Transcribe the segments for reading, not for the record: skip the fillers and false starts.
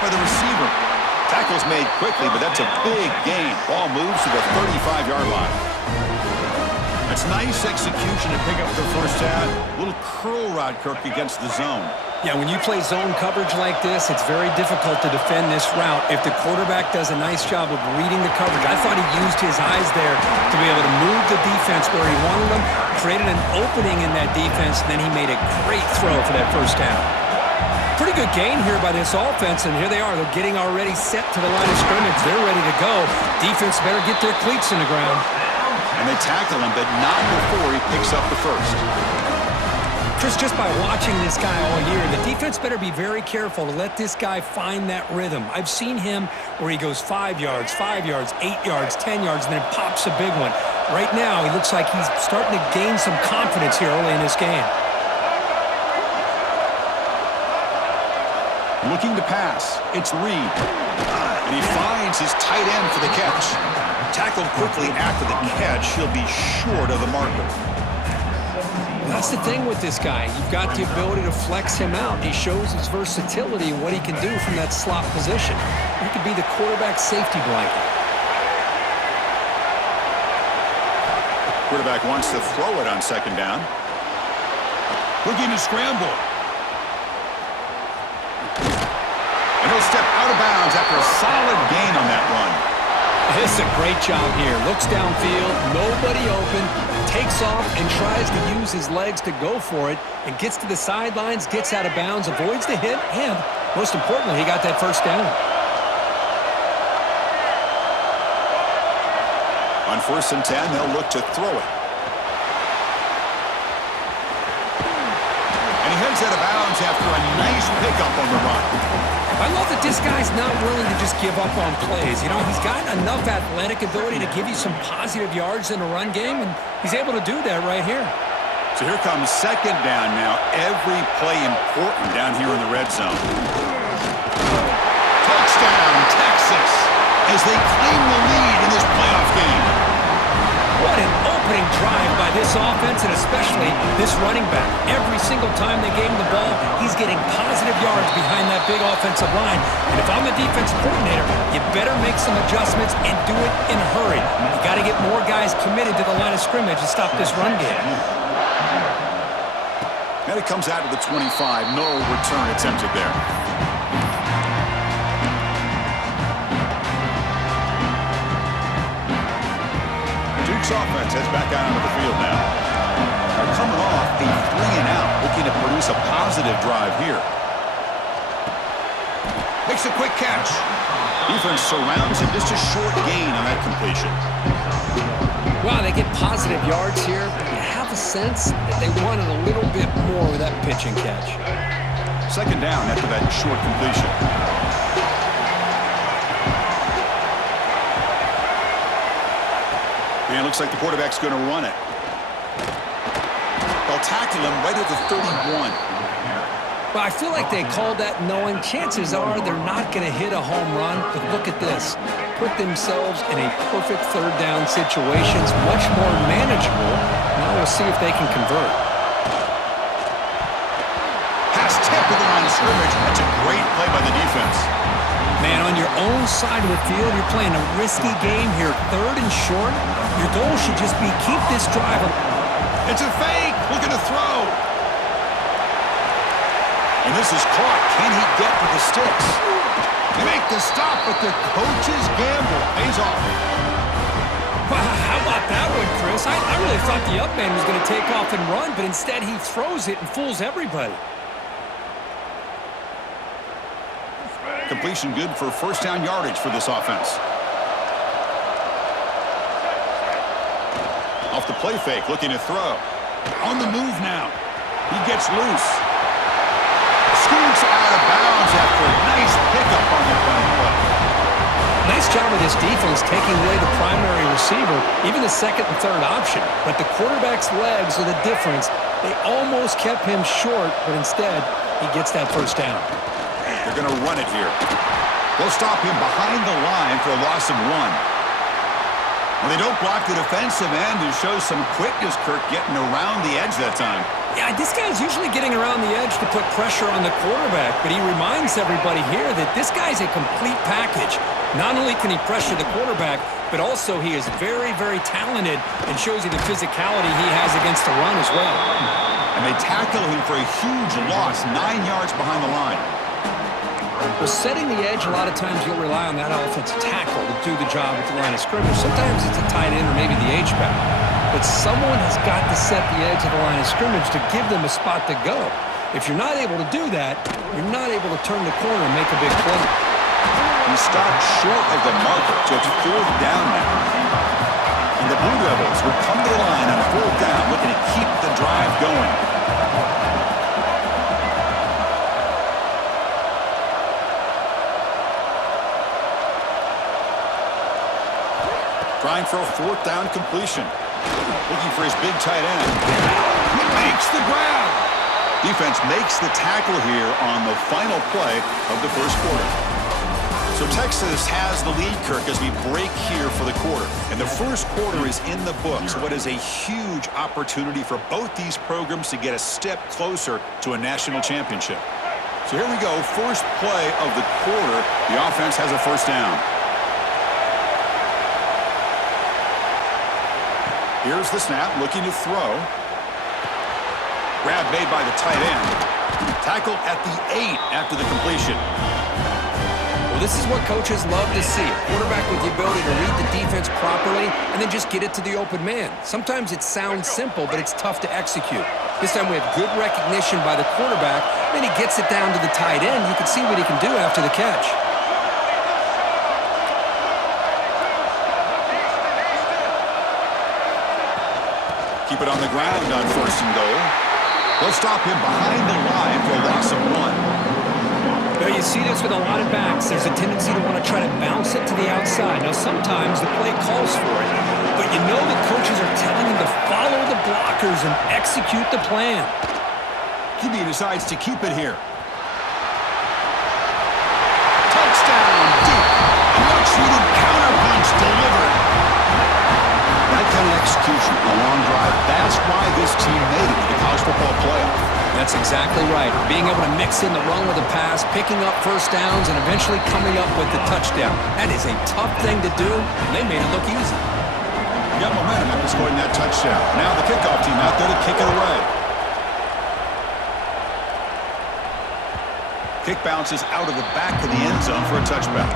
by the receiver. Tackle's made quickly, but that's a big gain. Ball moves to the 35-yard line. That's nice execution to pick up the first down. Little curl rod, Kirk, against the zone. Yeah, when you play zone coverage like this, it's very difficult to defend this route if the quarterback does a nice job of reading the coverage. I thought he used his eyes there to be able to move the defense where he wanted them, created an opening in that defense, and then he made a great throw for that first down. Pretty good gain here by this offense, and here they are. They're getting already set to the line of scrimmage. They're ready to go. Defense better get their cleats in the ground. And they tackle him, but not before he picks up the first. Chris, just by watching this guy all year, the defense better be very careful to let this guy find that rhythm. I've seen him where he goes 5 yards, 8 yards, 10 yards, and then pops a big one. Right now, he looks like he's starting to gain some confidence here early in this game. Looking to pass. It's Reed. And he finds his tight end for the catch. Tackled quickly after the catch. He'll be short of the marker. That's the thing with this guy. You've got the ability to flex him out. He shows his versatility and what he can do from that slot position. He could be the quarterback's safety blanket. Quarterback wants to throw it on second down. Looking to scramble. And he'll step out of bounds after a solid gain on that run. This is a great job here. Looks downfield, nobody open, takes off and tries to use his legs to go for it, and gets to the sidelines, gets out of bounds, avoids the hit, and most importantly, he got that first down. On 1st and 10, they'll look to throw it. And he heads out of bounds after a nice pickup on the run. I love that this guy's not willing to just give up on plays. You know, he's got enough athletic ability to give you some positive yards in a run game, and he's able to do that right here. So here comes second down now. Every play important down here in the red zone. Touchdown, Texas, as they claim the lead in this playoff game. What an opening drive by this offense, and especially this running back. Every single time they gave him the ball, he's getting positive yards behind that big offensive line. And if I'm the defensive coordinator, you better make some adjustments and do it in a hurry. You got to get more guys committed to the line of scrimmage to stop this run game. And it comes out to the 25. No return attempted there. Duke's offense heads back out onto the field now. They're coming off a 3-and-out, looking to produce a positive drive here. Makes a quick catch. Defense surrounds him, just a short gain on that completion. Wow, they get positive yards here, but you have a sense that they wanted a little bit more with that pitch and catch. Second down after that short completion. And it looks like the quarterback's going to run it. They'll tackle him right at the 31. Well, I feel like they called that knowing chances are they're not going to hit a home run, but look at this. Put themselves in a perfect third down situation. It's much more manageable. Now we'll see if they can convert. Pass tip to the line of scrimmage. That's a great play by the defense. Man, on your own side of the field, you're playing a risky game here. 3rd and short. Your goal should just be keep this drive. It's a fake. Looking to throw. And this is caught. Can he get to the sticks? They make the stop, but the coach's gamble pays off. Wow, how about that one, Chris? I really thought the up man was going to take off and run, but instead he throws it and fools everybody. Completion good for first down yardage for this offense. Off the play fake, looking to throw. On the move now. He gets loose. Scoots out of bounds after a nice pickup on that running play. Nice job of this defense taking away the primary receiver, even the second and third option. But the quarterback's legs are the difference. They almost kept him short, but instead, he gets that first down. They're going to run it here. They'll stop him behind the line for a loss of 1. Well, they don't block the defensive end and show some quickness, Kirk, getting around the edge that time. Yeah, this guy's usually getting around the edge to put pressure on the quarterback, but he reminds everybody here that this guy's a complete package. Not only can he pressure the quarterback, but also he is very, very talented and shows you the physicality he has against the run as well. And they tackle him for a huge loss, 9 yards behind the line. Well, setting the edge, a lot of times you'll rely on that offensive tackle to do the job at the line of scrimmage. Sometimes it's a tight end or maybe the H-back. But someone has got to set the edge of the line of scrimmage to give them a spot to go. If you're not able to do that, you're not able to turn the corner and make a big play. He stopped short of the marker, so it's 4th down now. And the Blue Devils will come to the line on 4th down, looking to keep the drive going. Trying for a 4th down completion. Looking for his big tight end. He makes the grab. Defense makes the tackle here on the final play of the first quarter. So Texas has the lead, Kirk, as we break here for the quarter. And the first quarter is in the books. What is a huge opportunity for both these programs to get a step closer to a national championship. So here we go. First play of the quarter. The offense has a first down. Here's the snap, looking to throw. Grab made by the tight end. Tackled at the 8 after the completion. Well, this is what coaches love to see. A quarterback with the ability to read the defense properly and then just get it to the open man. Sometimes it sounds simple, but it's tough to execute. This time we have good recognition by the quarterback. Then he gets it down to the tight end. You can see what he can do after the catch. Keep it on the ground on 1st and goal. They'll stop him behind the line for a loss of 1. Now, you see this with a lot of backs. There's a tendency to want to try to bounce it to the outside. Now, sometimes the play calls for it, but you know the coaches are telling him to follow the blockers and execute the plan. QB decides to keep it here. Touchdown, Duke. A much-needed counterpunch delivered. That kind of execution, a long drive, that's why this team made it to the college football playoff. That's exactly right. Being able to mix in the run with the pass, picking up first downs, and eventually coming up with the touchdown. That is a tough thing to do, and they made it look easy. Got momentum after scoring that touchdown. Now the kickoff team out there to kick it away. Kick bounces out of the back of the end zone for a touchback.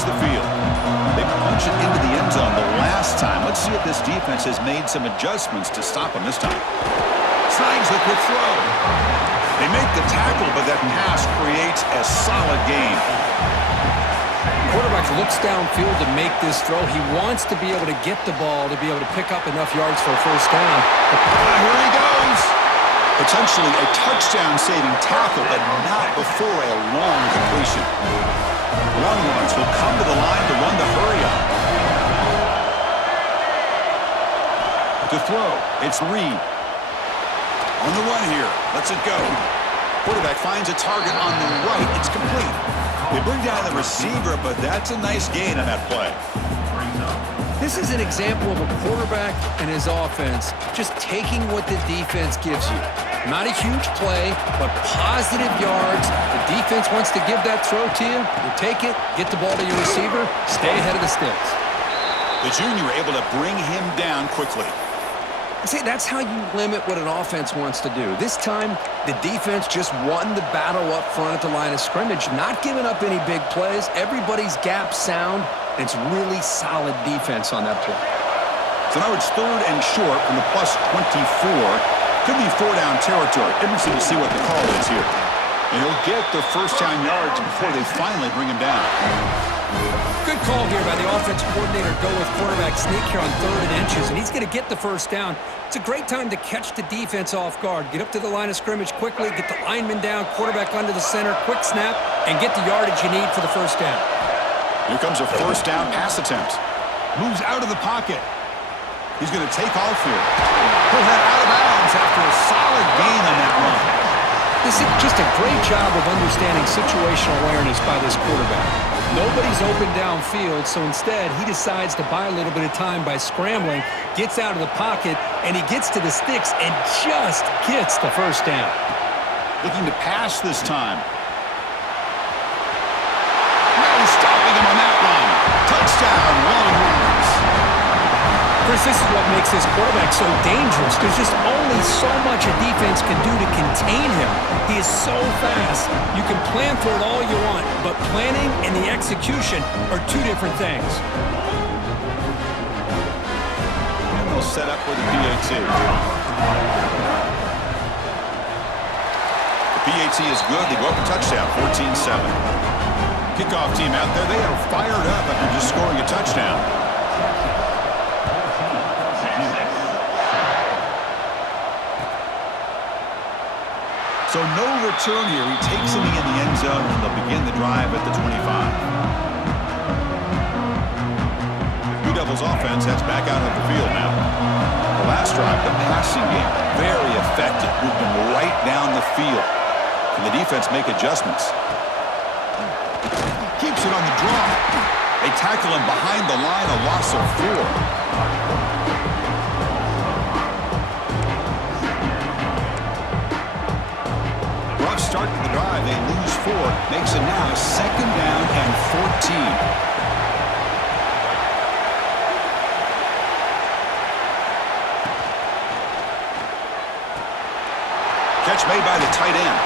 The field. They punch it into the end zone the last time. Let's see if this defense has made some adjustments to stop him this time. Slides the quick throw. They make the tackle, but that pass creates a solid gain. Quarterback looks downfield to make this throw. He wants to be able to get the ball to be able to pick up enough yards for a first down. Here he goes. Potentially a touchdown-saving tackle, but not before a long completion. Longhorns will come to the line to run the hurry-up. To throw, it's Reed. On the run here, lets it go. Quarterback finds a target on the right. It's complete. They bring down the receiver, but that's a nice gain on that play. This is an example of a quarterback and his offense just taking what the defense gives you. Not a huge play, but positive yards. The defense wants to give that throw to you. You take it, get the ball to your receiver, stay ahead of the sticks. The junior able to bring him down quickly. See, that's how you limit what an offense wants to do. This time, the defense just won the battle up front at the line of scrimmage, not giving up any big plays. Everybody's gap sound. It's really solid defense on that play. So now it's 3rd and short from the plus 24. Could be 4-down territory. Interesting to see what the call is here. And he'll get the first down yards before they finally bring him down. Good call here by the offensive coordinator. Go with quarterback sneak here on 3rd and inches, and he's going to get the first down. It's a great time to catch the defense off guard. Get up to the line of scrimmage quickly, get the lineman down, quarterback under the center, quick snap, and get the yardage you need for the first down. Here comes a first down pass attempt. Moves out of the pocket. He's going to take off here. He'll head out of bounds after a solid gain on that run. This is just a great job of understanding situational awareness by this quarterback. Nobody's open downfield, so instead he decides to buy a little bit of time by scrambling, gets out of the pocket, and he gets to the sticks and just gets the first down. Looking to pass this time. No stopping him on that run. Touchdown, Longhorns. Chris, this is what makes this quarterback so dangerous. There's just only so much a defense can do to contain him. He is so fast. You can plan for it all you want, but planning and the execution are two different things. And they'll set up with the PAT. The PAT is good. They go up a touchdown, 14-7. Kickoff team out there. They are fired up after just scoring a touchdown. So no return here. He takes it in the end zone, and they'll begin the drive at the 25. Blue Devils offense heads back out of the field now. The last drive, the passing game, very effective. Moved them right down the field. Can the defense make adjustments? Keeps it on the draw. They tackle him behind the line, a loss of 4. Start to the drive, they lose 4. Makes it now 2nd down and 14. Catch made by the tight end.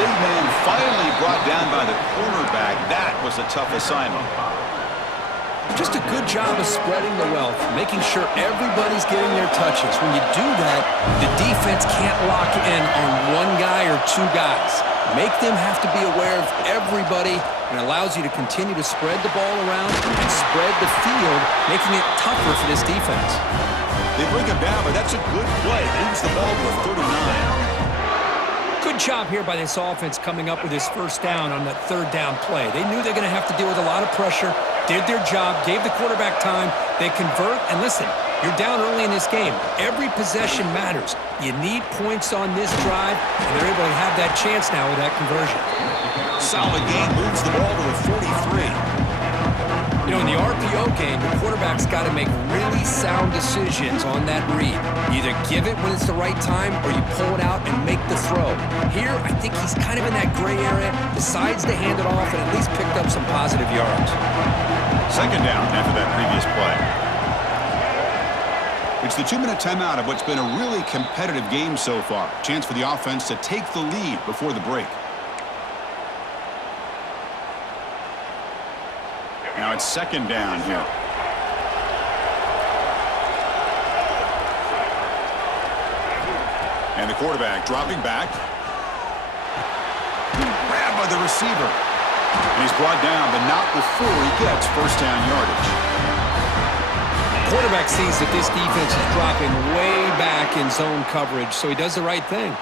Big man finally brought down by the cornerback. That was a tough assignment. Just a good job of spreading the wealth, making sure everybody's getting their touches. When you do that, the defense can't lock in on one guy or 2 guys. Make them have to be aware of everybody, and allows you to continue to spread the ball around and spread the field, making it tougher for this defense. They bring him down, but that's a good play. Moves the ball to a 39. Good job here by this offense coming up with his first down on that 3rd down play. They knew they're going to have to deal with a lot of pressure, did their job, gave the quarterback time. They convert, and listen, you're down early in this game. Every possession matters. You need points on this drive, and they're able to have that chance now with that conversion. Solid gain, moves the ball to a 43. You know, in the RPO game, the quarterback's got to make really sound decisions on that read. You either give it when it's the right time, or you pull it out and make the throw. Here, I think he's kind of in that gray area, decides to hand it off, and at least picked up some positive yards. 2nd down after that previous play. It's the 2-minute timeout of what's been a really competitive game so far. Chance for the offense to take the lead before the break. Now it's 2nd down here. And the quarterback dropping back. Grabbed by the receiver. And he's brought down, but not before he gets first down yardage. Quarterback sees that this defense is dropping way back in zone coverage, so he does the right thing.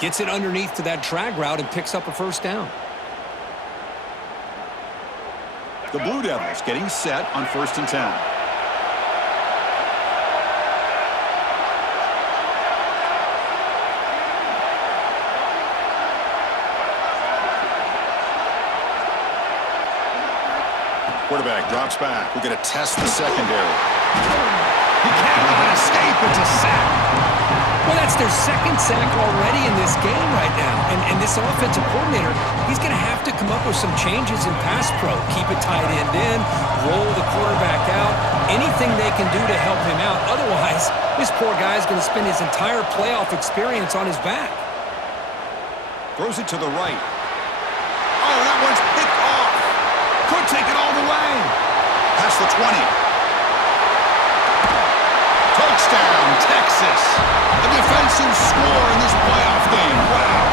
Gets it underneath to that drag route and picks up a first down. The Blue Devils getting set on 1st and 10. Quarterback drops back. We're going to test the secondary. He can't let it escape. It's a sack. Well, that's their 2nd sack already in this game right now. And this offensive coordinator, he's going to have to come up with some changes in pass pro. Keep a tight end in, roll the quarterback out, anything they can do to help him out. Otherwise, this poor guy's going to spend his entire playoff experience on his back. Throws it to the right. Oh, that one's picked off. Could take it all the way. Past the 20. Touchdown, Texas. A defensive score in this playoff game. Wow.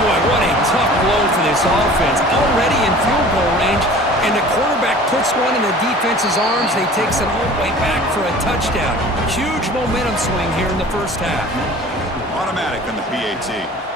Boy, what a tough blow for this offense. Already in field goal range, and the quarterback gets one in the defense's arms. They takes it all the way back for a touchdown. Huge momentum swing here in the first half. Automatic on the PAT.